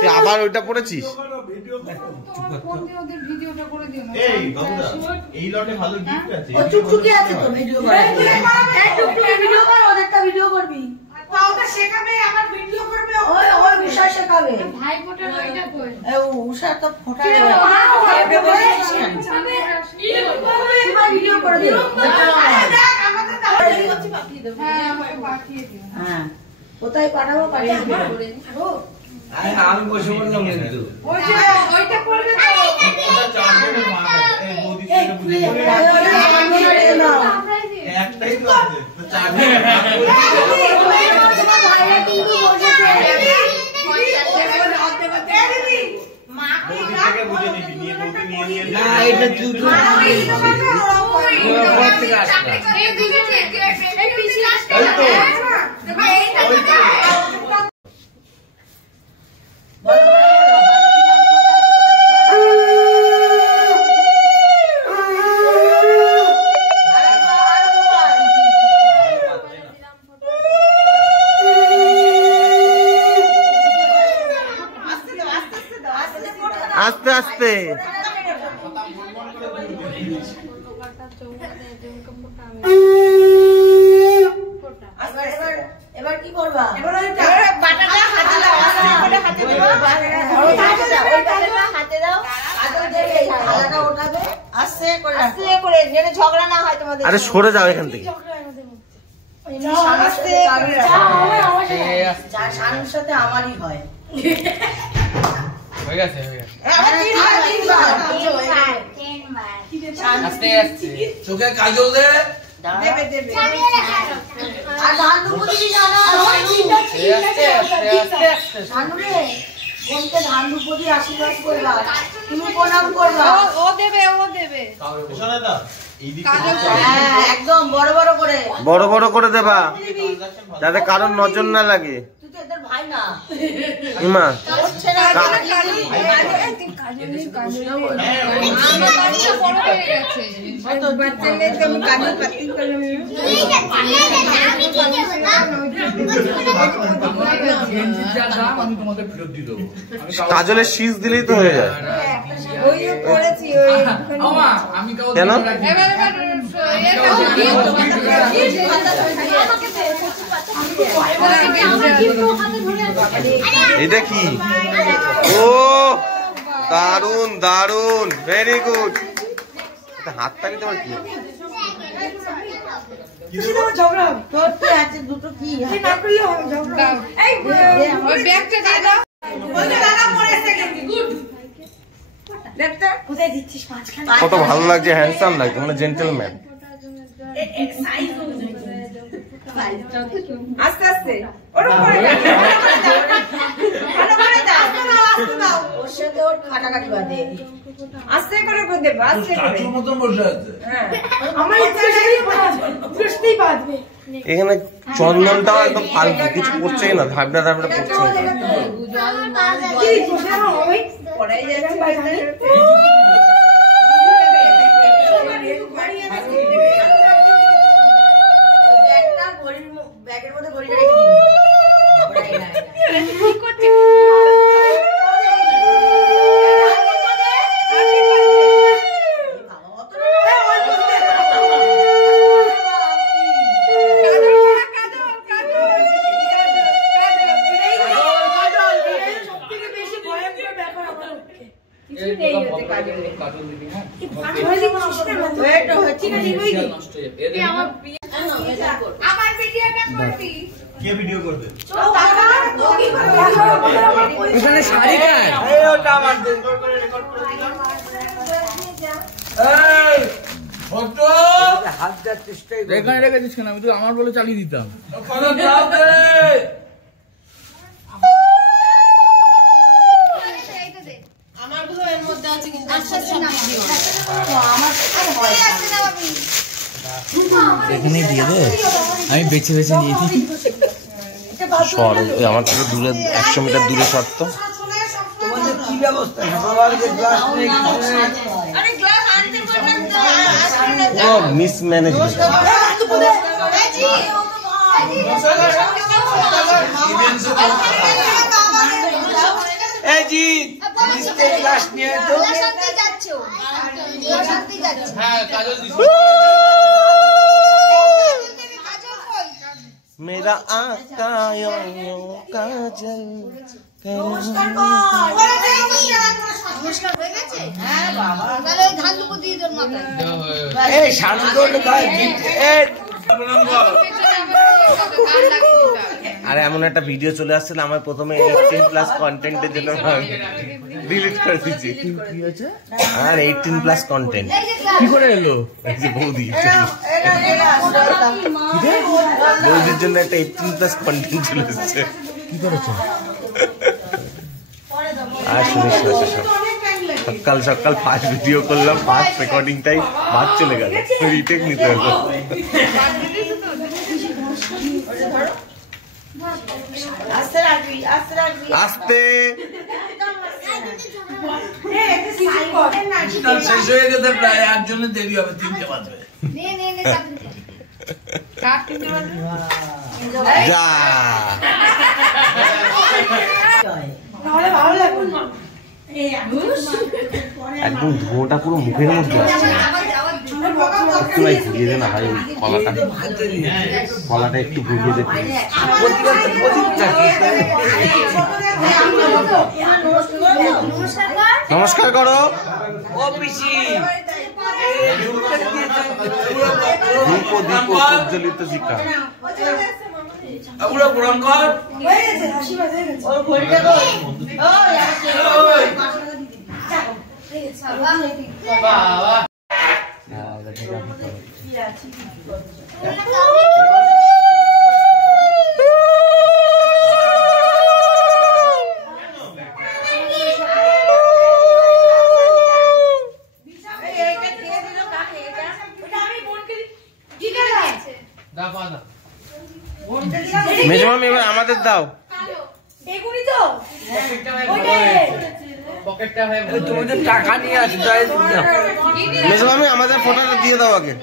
তুই আবার ওইটা পড়েছিস? এই লটে ভালো গিফট আছে। টুকটুকি আছে তো ভিডিও করার। টুকটুকি ভিডিও কর, ওদেরটা ভিডিও করবি। ওটা শেখাবে, আমার ভিডিও করবে। ওই বিষয় শেখাবে। ভাই ফোটার ওইটা কই? উষা তো ফোটা দেবে। ভিডিও করে দিও। দেখ আমাদের তাহলে পাঠিয়ে দেব। হ্যাঁ আমাকে পাঠিয়ে দিও। হ্যাঁ কোথায় পাঠাবো পাঠিয়ে দেব। আমি বসে বললাম কিন্তু ওইটা করবে তো। ওটা চার্জারের মার আছে। এই বৌদি থেকে বুঝে একটাই তো আছে। তো চার্জারের মার ভাইরা কিন্তু বসেছে। থেকে বুঝে নিবি, নিয়ে বৌদি নিয়ে না এটা তুই থেকে আসবে এই দিকে এই পিছে আসবে। আস্তে আস্তে। এবার কি করবা? হাতে দাও, ওঠাবে আস্তে করে যেন ঝগড়া না হয় তোমাদের। আরে সরে যাও এখান থেকে। শানুর সাথে আমারই হয়। হয়ে গেছে আস্তে আস্তে চোখে কাজল দে। আর ধানু বুঝি জানা বোনকে ধানু বুঝি আশীর্বাদ করবা, তুমি প্রণাম করবা। ও দেবে একদম বড় বড় করে, বড় বড় করে দেবা যাতে কারোর নজর না লাগে। তুই তো এদের ভাই না ইমা কাজলের শীষ দিলেই তো হয়ে যায়। কেন এটা কি? ও দারুন দারুন, ভেরি গুড। হাত তালি তোমার কি? দুটো কি কত ভালো লাগছে, হ্যান্ডসাম লাগছে, মানে জেন্টলম্যান। আস্তে আস্তে কাটাকাটি বাদে আস্তে করে দেবো, আস্তে করে মতন বসে আছে। আমার বাঁধবে এখানে চন্দনটাও একদম ফালতু, কিছু করছে না, ধাবড়া ধাবড়া করছে না। ব্যাগের মধ্যে ঘড়িটা রেখে দিবি। কে ভিডিও করবে? এখানে শাড়ি কার? এই ওটা আমার দিন করে রেকর্ড করে দিলাম। এই ফটো হাত দেওয়ার চেষ্টাই কর। এখানে রেখেছিস কেন? আমি তো আমার বলে চালিয়ে দিতাম। ফটো দাও দে। আমার গুলো এর মধ্যে আছে কিন্তু আচ্ছা না আমার তো হয় আছে না বাবু। এখানেই দিয়ে দে, আমি বেছে বেছে নিয়েছি। সর, আমার থেকে দূরে 100 মিটার দূরে সর তো। তোমাদের কি ব্যবস্থা? সবার যে গ্লাস নেই, আরে গ্লাস আনতে পারবেন তো? ও মিসম্যানেজমেন্ট। এই জি ক্লাস নিয়ে তো হ্যাঁ কাজল দিছো मेरा आका यो काजल নমস্কার হয়ে গেছে হ্যাঁ বাবা তাহলে ধান দুপুর দিয়ে তোর মাথায় এই শান্তন ভাই আরে এমন একটা ভিডিও চলে আসছিল আমার প্রথমে 18+ কন্টেন্টের জন্য ডিলিট করে দিয়েছি আর 18+ কন্টেন্ট কি করে এলো এই যে বৌদির জন্য একটা 18+ কন্টেন্ট চলে এসেছে কি করেছে আর শুনিস না সেসব সকাল সকাল ফার্স্ট ভিডিও করলাম ফার্স্ট রেকর্ডিংটাই বাদ চলে গেল রিটেক নিতে হলো আস্তে শেষ হয়ে গেছে প্রায় 8 জনের দেরি হবে 3টে বাজবে যা একদম ধোঁয়াটা পুরো মুখের মধ্যে আসছে একটু ভাই ঘুরিয়ে দে না ভাই কলাটা একটু ঘুরিয়ে দে নমস্কার করো ও পিসি দীপ প্রজ্বলিত শিক্ষা পুরো প্রণাম কর বাবা মেজমামি এবার আমাদের দাও তুমি তো টাকা নিয়ে আসো মেজমামি আমাদের ফটোটা দিয়ে দাও আগে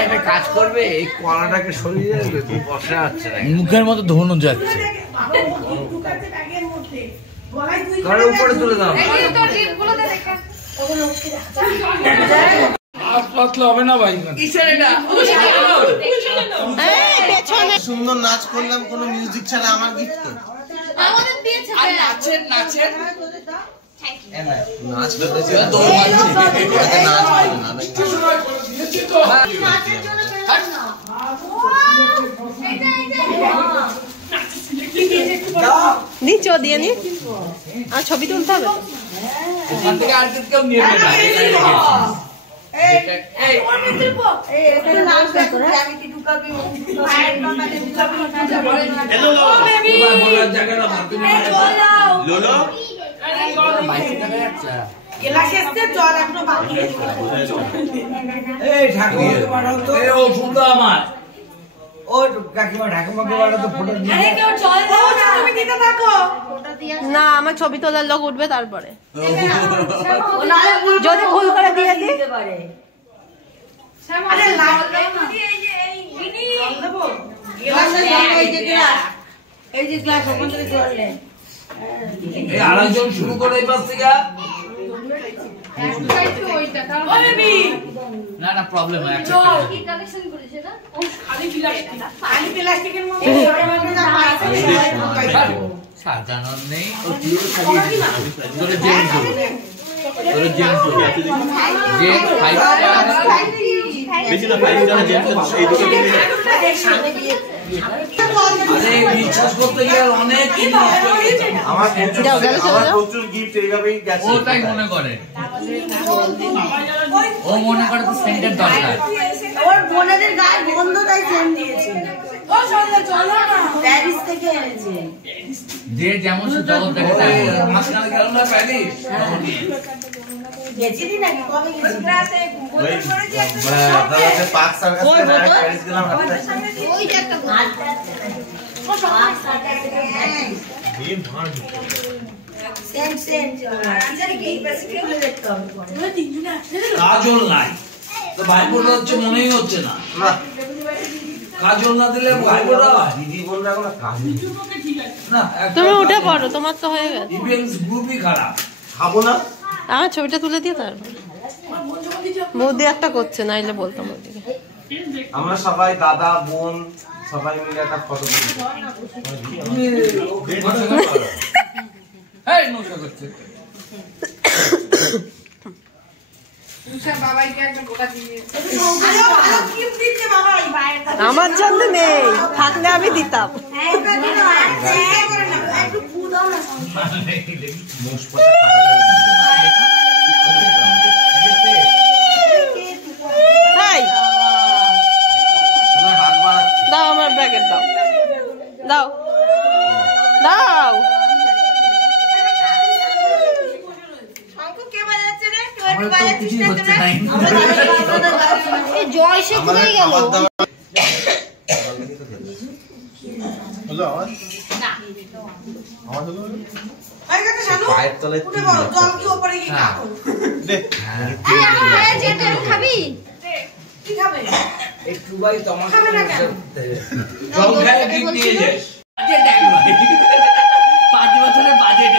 একটা কাজ করবে এই কলাটাকে সরিয়ে দেবে বসে যাচ্ছে না মুখের মতো ধোনো যাচ্ছে উপরে তুলে দাও হবে না ভাই সুন্দর নাচ করলাম কোনো মিউজিক ছাড়া আমার গিফট নাচ নিচো দিয়ে নি আর ছবি তুলতে হবে ওখান থেকে আর কেউ নিয়ে আমার ও কাকিমা ঠাকুমাকে তো ফটো না আমার ছবি তোলার লোক উঠবে তারপরে যদি ভুল করে দিয়ে দিই আরেকজন শুরু করে এই পাশ থেকে না না প্রবলেম হয় সাজানোর নেই বিশ্বাস করতে গিয়ে অনেক প্রচুর গিফট এইভাবেই গেছে ওটাই মনে করে ও মনে করে তো সেন্টার দরকার ওর বোনেদের গায়ে গন্ধ তাই সেন্ট দিয়েছে ও চলো চলো না প্যারিস থেকে এনেছে যে যেমন সে জগৎ দেখে তাই মাঝখানে গেল না প্যারিস গেছিলি নাকি কবে গেছিলি রাতে ওই দাদাতে পাক সার্কাস থেকে প্যারিস গেলাম ওই যে একটা ঘাট ও সব সার্কাস থেকে কাজল নাই তো ভাইবোটা হচ্ছে মনেই হচ্ছে না কাজল না দিলে ভাইবোটা দিদি বোনরা কোনো কাজ না তুমি উঠে পড়ো, তোমার তো হয়ে গেছে। ইভেন্টস গ্রুপই খারাপ। খাবো না। আমার ছবিটা তুলে দিয়ে তার বৌদি একটা করছে, নাইলে বলতাম ওদিকে। আমরা সবাই দাদা বোন সবাই মিলে একটা ফটো তুলি। এই নশা করছে আমার জন্য নেই, থাকলে আমি দিতাম। দাও আমার ব্যাগের, দাও দাও দাও। জয় সে ঘুরে গেল। পায়ের তলায় একটু ভাই তোমার জল খায় কি নিয়ে যাস 5 বছরের বাজেট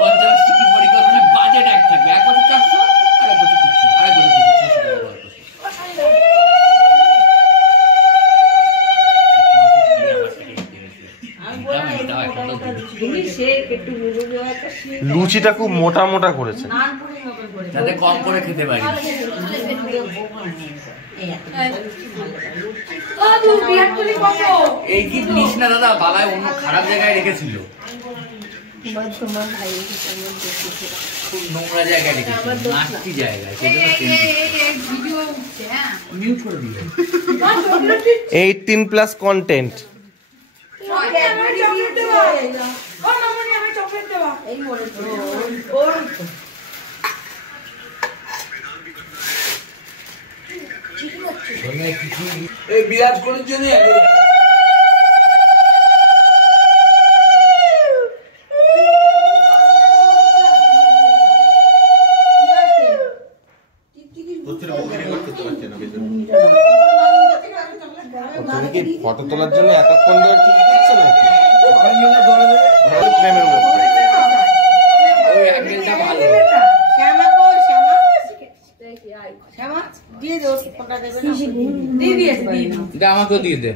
50 টিকি পরিকল্পনা বাজেট এক থাকবে, এক বছর 400 আর এক বছর কিছু আর এক বছর 600 টাকা। লুচিটা খুব মোটা মোটা করেছে যাতে কম করে খেতে পারি। এই কি নিস না দাদা, বাবায় অন্য খারাপ জায়গায় রেখেছিল, খুব নোংরা জায়গায় রেখেছিল, নাস্তি জায়গায়, মিউট করে দিলে। 18+ কন্টেন্ট। এই বিরাট কোহলির জন্য তুমি কি ফটো তোলার জন্য এতক্ষণ ধরে ঠিক দিচ্ছ নাকি? প্রেমের মধ্যে ওই অ্যাঙ্গেলটা ভালো। আমাকেও দিয়ে দে।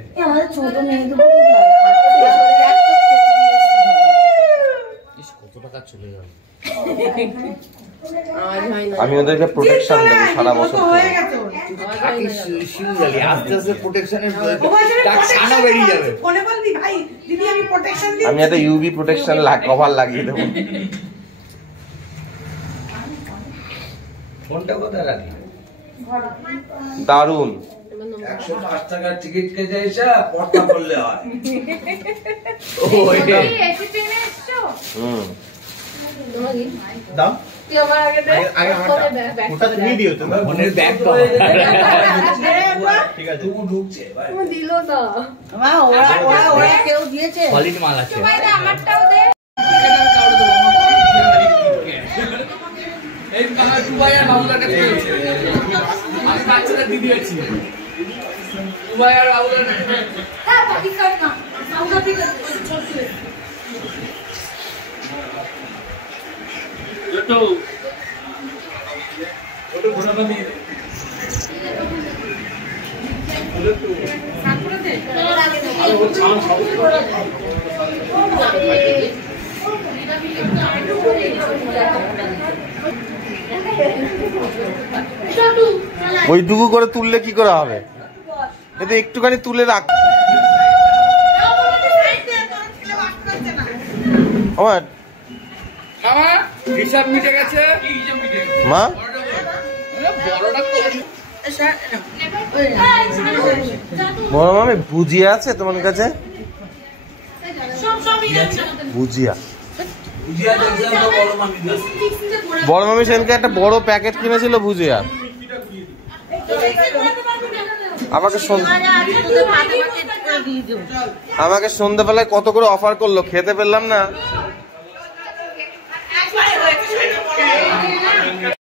কত টাকা চলে গেল। আমি ওদেরকে প্রোটেকশন দেবো সারা বছর। আস্তে আস্তে প্রোটেকশনের ছানা বেরিয়ে যাবে। আমি একটা ইউভি প্রোটেকশন কভার লাগিয়ে দেবো। ফোনটা কোথায় রাখি? দারুন। 105 টাকার টিকিট কেটে এসে পর্দা করলে হয়। দাও। ওটা তুমি দিও তো। ফোনের ব্যাগ তো ঠিক আছে। তুমি ঢুকছে ভাই। দিল না। ওরা কেউ দিয়েছে। সলিড মাল আছে। আমারটাও দে। এই কালা দুবাই আর বাবুলাটা পেয়েছে। আমি বাচ্চাদের দিদি আছি। দুবাই আর বাবুলাটা হ্যাঁ বাকি কাট না। আমরা ঠিক আছে। তো ওটা ঘোরানো দিয়ে দে। বলে তো সাকুরে দে। আর ও ছান সব ওইটুকু করে তুললে কি করে হবে? এতে একটুখানি তুলে রাখ। আমার মামা হিসাব মিটে গেছে। মা বড় মামি ভুজিয়া আছে তোমার কাছে? ভুজিয়া বড় মামি সেদিনকে একটা বড় প্যাকেট কিনেছিল ভুজিয়া। আমাকে সন্ধ্যাবেলায় কত করে অফার করলো, খেতে পেলাম না। আমি